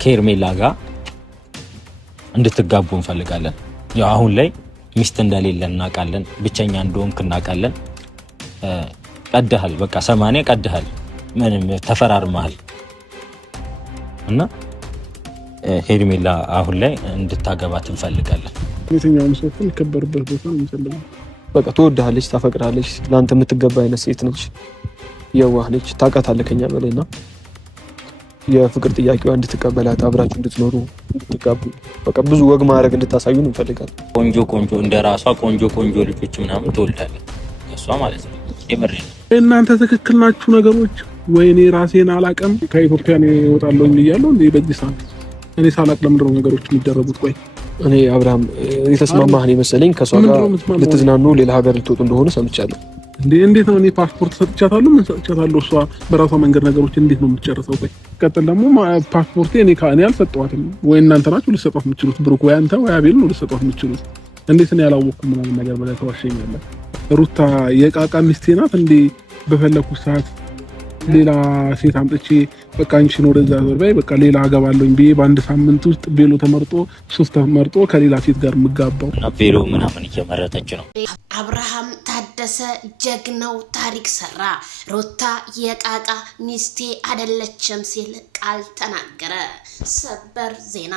ከሄርሜላ ጋር እንድትጋቡ እንፈልጋለን። ያው አሁን ላይ ሚስት እንደሌለ እናውቃለን፣ ብቸኛ እንደሆንክ እናውቃለን። ቀድሃል፣ በቃ 80 ቀድሃል፣ ምንም ተፈራርመሃል እና ሄርሜላ አሁን ላይ እንድታገባት እንፈልጋለን። የትኛውም ሰው የሚከበርበት ቦታ ነው የሚፈልገው። በቃ ትወድሃለች፣ ታፈቅራለች፣ ለአንተ የምትገባ አይነት ሴት ነች፣ የዋህ ነች፣ ታውቃታለህ ከኛ በላይና የፍቅር ጥያቄዋ እንድትቀበላት አብራችሁ እንድትኖሩ እንድትጋቡ በቃ ብዙ ወግ ማድረግ እንድታሳዩን እንፈልጋለን። ቆንጆ እንደራሷ ቆንጆ ልጆች ምናምን ትወልዳለች እሷ ማለት ነው። የምሬ ነው። እናንተ ትክክል ናችሁ ነገሮች ወይ እኔ ራሴን አላቀም ከኢትዮጵያ ነው እወጣለሁ እያለሁ እንዴ በዚህ ሰዓት እኔ ሳላቅ ለምንድን ነው ነገሮች የሚደረጉት? ቆይ እኔ አብርሃም የተስማማህን መሰለኝ ከሷ ጋር ልትዝናኑ ሌላ ሀገር ልትወጡ እንደሆነ ሰምቻለሁ። እንዴት ነው? እኔ ፓስፖርት ሰጥቻታለሁ፣ ምን ሰጥቻታለሁ? እሷ በራሷ መንገድ ነገሮች እንዴት ነው የምትጨርሰው? ቆይ ቀጥል ደግሞ ፓስፖርቴ እኔ አልሰጠኋትም ወይ እናንተ ናችሁ ልትሰጧት የምትችሉት? ብሩክ ወይ አንተ ወይ አቤል ነው ልትሰጧት የምትችሉት። እንዴት ነው ያላወቅኩ ምናምን ነገር ብለህ ተዋሸኛለህ? ሩታ የቃቃ ሚስቴ ናት እንዴ? በፈለኩ ሰዓት ሌላ ሴት አምጥቼ በቃ አንቺን ወደዛ ዞር በይ በቃ ሌላ አገባለሁኝ ብዬ በአንድ ሳምንት ውስጥ ቤሎ ተመርጦ 3 ተመርጦ ከሌላ ሴት ጋር የምጋባው እና ቤሎ ምናምን እየመረጠች ነው። አብርሃም ታደሰ ጀግናው ታሪክ ሰራ። ሩታ የቃቃ ሚስቴ አይደለችም ሲል ቃል ተናገረ። ሰበር ዜና።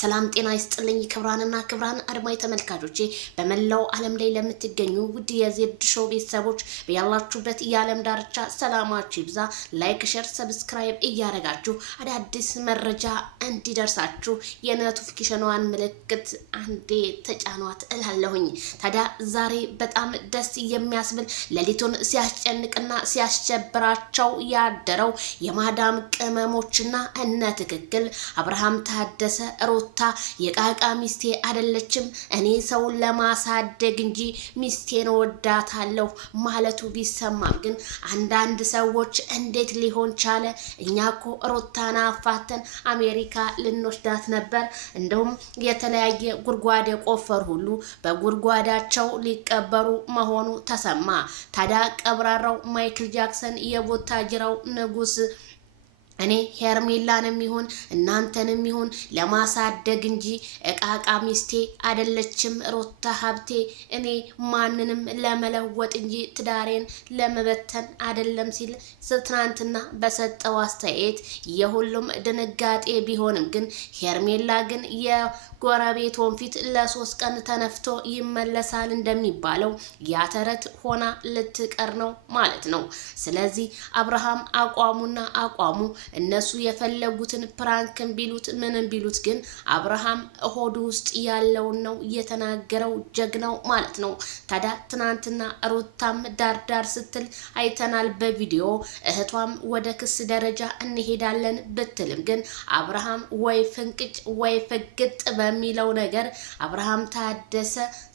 ሰላም ጤና ይስጥልኝ ክብራንና ክብራን አድማጭ ተመልካቾቼ በመላው ዓለም ላይ ለምትገኙ ውድ የዜድ ሾው ቤተሰቦች በያላችሁበት የዓለም ዳርቻ ሰላማችሁ ይብዛ። ላይክ፣ ሼር፣ ሰብስክራይብ እያረጋችሁ አዳዲስ መረጃ እንዲደርሳችሁ የኖቲፊኬሽኗን ምልክት አንዴ ተጫኗት እላለሁኝ። ታዲያ ዛሬ በጣም ደስ የሚያስብል ሌሊቱን ሲያስጨንቅና ሲያስቸብራቸው ያደረው የማዳም ቅመሞችና እነ ትክክል አብርሃም ታደሰ ሩታ የቃቃ ሚስቴ አይደለችም እኔ ሰውን ለማሳደግ እንጂ ሚስቴን ወዳታለሁ ማለቱ ቢሰማም ግን አንዳንድ ሰዎች እንዴት ሊሆን ቻለ? እኛ እኮ ሩታን አፋተን አሜሪካ ልንወስዳት ነበር። እንደውም የተለያየ ጉድጓድ የቆፈሩ ሁሉ በጉድጓዳቸው ሊቀበሩ መሆኑ ተሰማ። ታዲያ ቀብራራው ማይክል ጃክሰን የቡታጅራው ንጉስ እኔ ሄርሜላንም ይሁን እናንተንም ይሁን ለማሳደግ እንጂ እቃቃ ሚስቴ አይደለችም ሩታ ሀብቴ እኔ ማንንም ለመለወጥ እንጂ ትዳሬን ለመበተን አይደለም ሲል ትናንትና በሰጠው አስተያየት የሁሉም ድንጋጤ ቢሆንም ግን ሄርሜላ ግን የጎረቤት ወንፊት ለ3 ቀን ተነፍቶ ይመለሳል እንደሚባለው ያተረት ሆና ልትቀር ነው ማለት ነው። ስለዚህ አብርሃም አቋሙ እነሱ የፈለጉትን ፕራንክን ቢሉት ምንም ቢሉት ግን አብርሃም ሆዱ ውስጥ ያለውን ነው የተናገረው ጀግናው ማለት ነው። ታዲያ ትናንትና ሩታም ዳርዳር ስትል አይተናል በቪዲዮ። እህቷም ወደ ክስ ደረጃ እንሄዳለን ብትልም ግን አብርሃም ወይ ፍንቅጭ ወይ ፍግጥ በሚለው ነገር አብርሃም ታደሰ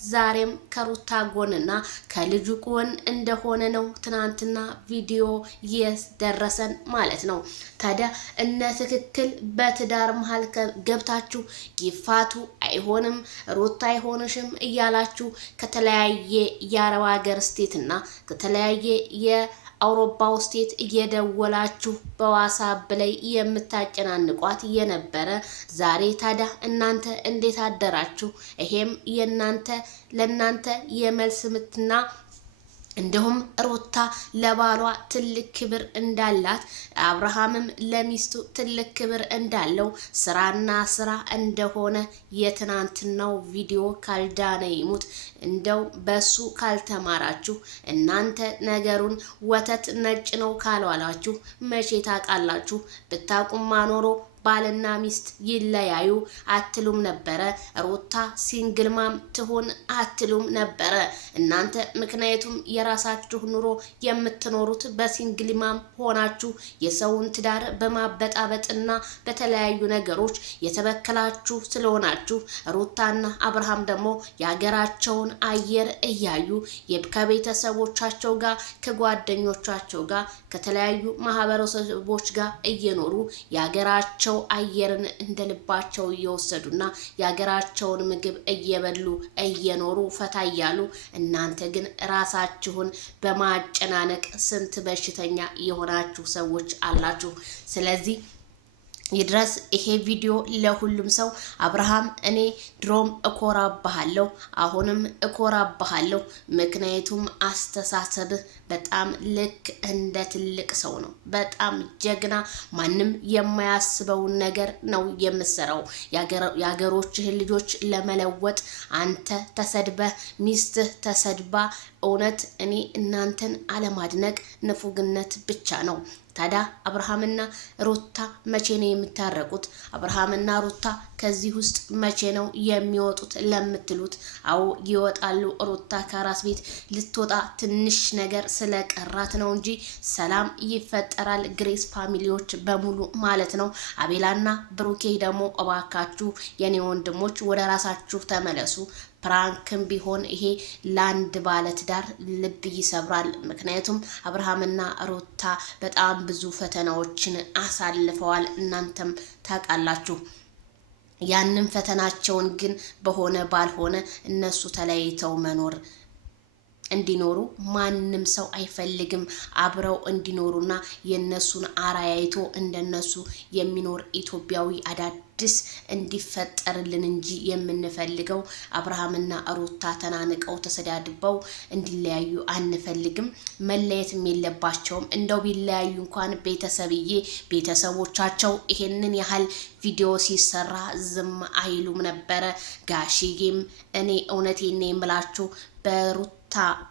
ዛሬም ከሩታ ጎንና ከልጁ ጎን እንደሆነ ነው ትናንትና ቪዲዮ የደረሰን ማለት ነው። ታዲያ እነ ትክክል በትዳር መሃል ገብታችሁ ይፋቱ አይሆንም ሩታ አይሆንሽም እያላችሁ ከተለያየ የአረብ ሀገር ስቴትና ከተለያየ የአውሮፓ ስቴት እየደወላችሁ በዋትስአፕ ላይ የምታጨናንቋት የነበረ ዛሬ ታዲያ እናንተ እንዴት አደራችሁ? ይሄም ለእናንተ የመልስ ምትና እንደውም ሩታ ለባሏ ትልቅ ክብር እንዳላት አብርሃምም ለሚስቱ ትልቅ ክብር እንዳለው ስራና ስራ እንደሆነ የትናንትናው ቪዲዮ ካልዳነ ይሙት እንደው በሱ ካልተማራችሁ እናንተ ነገሩን ወተት ነጭ ነው ካልዋላችሁ መቼ ታውቃላችሁ? ብታቁማ ኖሮ ባልና ሚስት ይለያዩ አትሉም ነበረ። ሩታ ሲንግልማም ትሆን አትሉም ነበረ እናንተ። ምክንያቱም የራሳችሁ ኑሮ የምትኖሩት በሲንግልማም ሆናችሁ የሰውን ትዳር በማበጣበጥና በተለያዩ ነገሮች የተበከላችሁ ስለሆናችሁ ሩታና አብርሃም ደግሞ የሀገራቸውን አየር እያዩ ከቤተሰቦቻቸው ጋር ከጓደኞቻቸው ጋር ከተለያዩ ማህበረሰቦች ጋር እየኖሩ የሀገራቸው አየርን እንደልባቸው እየወሰዱና የሀገራቸውን ምግብ እየበሉ እየኖሩ ፈታ እያሉ እናንተ ግን ራሳችሁን በማጨናነቅ ስንት በሽተኛ የሆናችሁ ሰዎች አላችሁ። ስለዚህ ይድረስ ይሄ ቪዲዮ ለሁሉም ሰው። አብርሃም እኔ ድሮም እኮራባሃለሁ፣ አሁንም እኮራባሃለሁ። ምክንያቱም አስተሳሰብህ በጣም ልክ እንደ ትልቅ ሰው ነው። በጣም ጀግና፣ ማንም የማያስበውን ነገር ነው የምትሰራው። የሀገሮችህን ልጆች ለመለወጥ አንተ ተሰድበህ ሚስትህ ተሰድባ፣ እውነት እኔ እናንተን አለማድነቅ ንፉግነት ብቻ ነው። ታዲያ አብርሃምና ሩታ መቼ ነው የሚታረቁት? አብርሃምና ሩታ ከዚህ ውስጥ መቼ ነው የሚወጡት ለምትሉት፣ አዎ ይወጣሉ። ሩታ ከራስ ቤት ልትወጣ ትንሽ ነገር ስለቀራት ነው እንጂ ሰላም ይፈጠራል። ግሬስ ፋሚሊዎች በሙሉ ማለት ነው። አቤላና ብሩኬ ደግሞ እባካችሁ የኔ ወንድሞች ወደ ራሳችሁ ተመለሱ። ፕራንክም ቢሆን ይሄ ለአንድ ባለትዳር ልብ ይሰብራል። ምክንያቱም አብርሃምና ሩታ በጣም ብዙ ፈተናዎችን አሳልፈዋል። እናንተም ታውቃላችሁ። ያንን ፈተናቸውን ግን በሆነ ባልሆነ እነሱ ተለያይተው መኖር እንዲኖሩ ማንም ሰው አይፈልግም። አብረው እንዲኖሩና የነሱን አራያይቶ እንደነሱ የሚኖር ኢትዮጵያዊ አዳዲስ እንዲፈጠርልን እንጂ የምንፈልገው አብርሃምና ሩታ ተናንቀው ተሰዳድበው እንዲለያዩ አንፈልግም። መለየትም የለባቸውም። እንደው ቢለያዩ እንኳን ቤተሰቦቻቸው ይሄንን ያህል ቪዲዮ ሲሰራ ዝም አይሉም ነበረ። ጋሽዬም እኔ እውነቴን ነው የምላችሁ በሩታ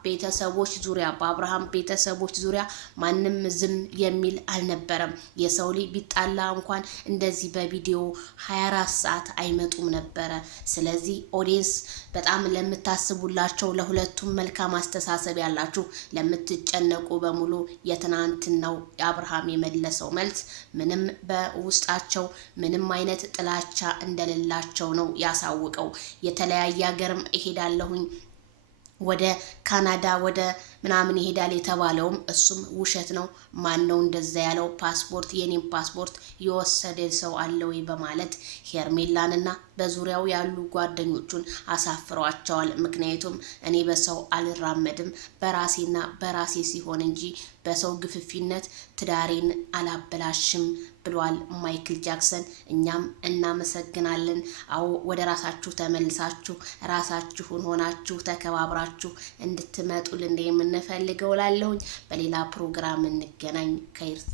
ቤተሰቦች ዙሪያ በአብርሃም ቤተሰቦች ዙሪያ ማንም ዝም የሚል አልነበረም። የሰው ልጅ ቢጣላ እንኳን እንደዚህ በቪዲዮ 24 ሰዓት አይመጡም ነበረ። ስለዚህ ኦዲየንስ በጣም ለምታስቡላቸው ለሁለቱም መልካም አስተሳሰብ ያላችሁ ለምትጨነቁ በሙሉ የትናንትናው አብርሃም የመለሰው መልስ ምንም በውስጣቸው ምንም አይነት ጥላቻ እንደሌላቸው ነው ያሳውቀው። የተለያየ ሀገርም እሄዳለሁኝ ወደ ካናዳ ወደ ምናምን ይሄዳል የተባለውም እሱም ውሸት ነው። ማን ነው እንደዛ ያለው? ፓስፖርት የኔም ፓስፖርት የወሰደ ሰው አለ ወይ በማለት ሄርሜላንና በዙሪያው ያሉ ጓደኞቹን አሳፍሯቸዋል። ምክንያቱም እኔ በሰው አልራመድም በራሴና በራሴ ሲሆን እንጂ በሰው ግፍፊነት ትዳሬን አላበላሽም ብሏል ማይክል ጃክሰን። እኛም እናመሰግናለን። አዎ ወደ ራሳችሁ ተመልሳችሁ ራሳችሁን ሆናችሁ ተከባብራችሁ እንድትመጡልን የምንፈልገው ላለሁኝ። በሌላ ፕሮግራም እንገናኝ። ከይርስ